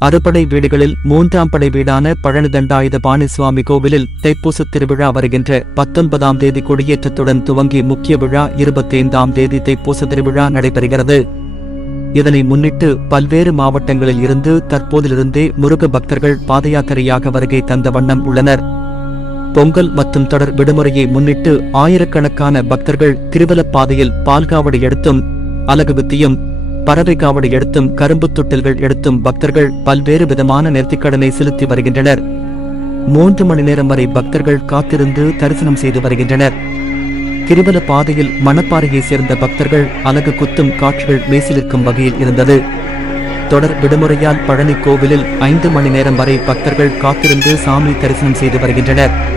அறுபடை வீடுகளில் மூன்றாம் படை வீடான பழனிதண்டாயுத பாணிசுவாமி கோவிலில் தைப்பூச திருவிழா வருகின்ற பத்தொன்பதாம் தேதி கொடியேற்றத்துடன் துவங்கி முக்கிய விழா இருபத்தைந்தாம் தேதி தைப்பூச திருவிழா நடைபெறுகிறது. இதனை முன்னிட்டு பல்வேறு மாவட்டங்களில் இருந்து தற்போதிலிருந்தே முருக பக்தர்கள் பாதயாத்திரையாக வருகை தந்த வண்ணம் உள்ளனர். பொங்கல் மற்றும் தொடர் விடுமுறையை முன்னிட்டு ஆயிரக்கணக்கான பக்தர்கள் திருவலப்பாதையில் பால்காவடி எடுத்தும் அலகு வித்தியும் பறவை காவடி எடுத்தும் கரும்புத் தொட்டில்கள் எடுத்தும் பக்தர்கள் பல்வேறு விதமான நேர்த்திக்கடனை செலுத்தி வருகின்றனர். மூன்று மணி நேரம் வரை பக்தர்கள் காத்திருந்து தரிசனம் செய்து வருகின்றனர். கிரிவல பாதையில் மணப்பாறையைச் சேர்ந்த பக்தர்கள் அலகு குத்தும் காட்சிகள் மேசிலிருக்கும் வகையில் இருந்தது. தொடர் விடுமுறையால் பழனி கோவிலில் ஐந்து மணி நேரம் வரை பக்தர்கள் காத்திருந்து சாமி தரிசனம் செய்து வருகின்றனர்.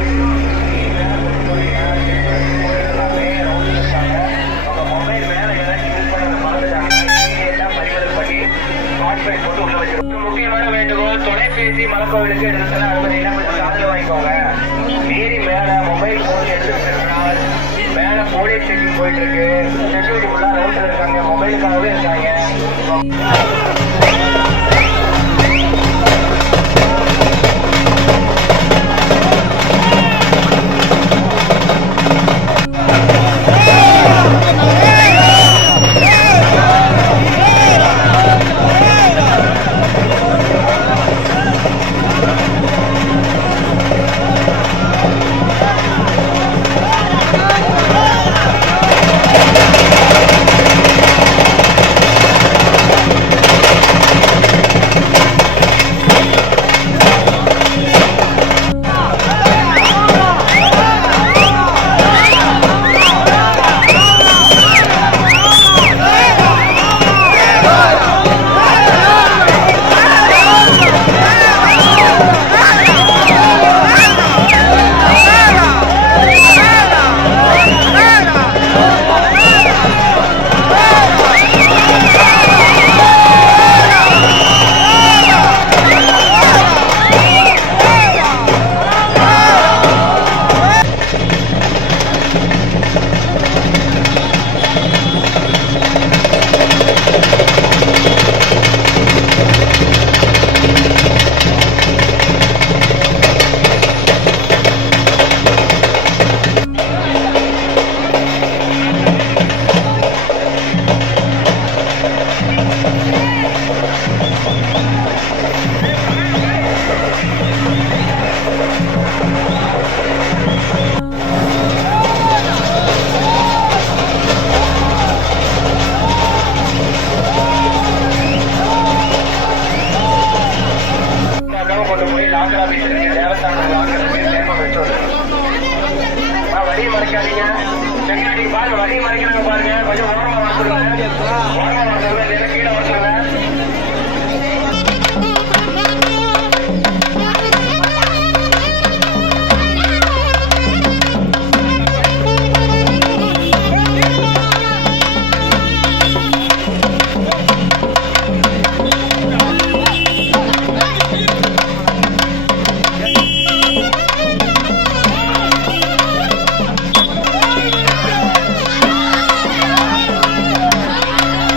வேண்டுகோள் தொலைபேசி மலக்கோவிலுக்கு எடுத்து அனுமதினா கொஞ்சம் காதல் வாங்கிக்கோங்க. மீறி மேல மொபைல் போன் எடுத்துட்டு மேல போலீஸ் செக்கிங் போயிட்டு இருக்கு. ஆக்கிரமிச்சிருக்கு தேவஸ்தான ஆக்கிரமிச்சு சேமம் பெற்றோர் வழியை மறைக்காதீங்க செக்யூரிட்டிக்கு பாருங்க கொஞ்சம் ஓரமாக வந்துருங்க ஓரமாக வந்துருங்க கீழே வந்துருங்க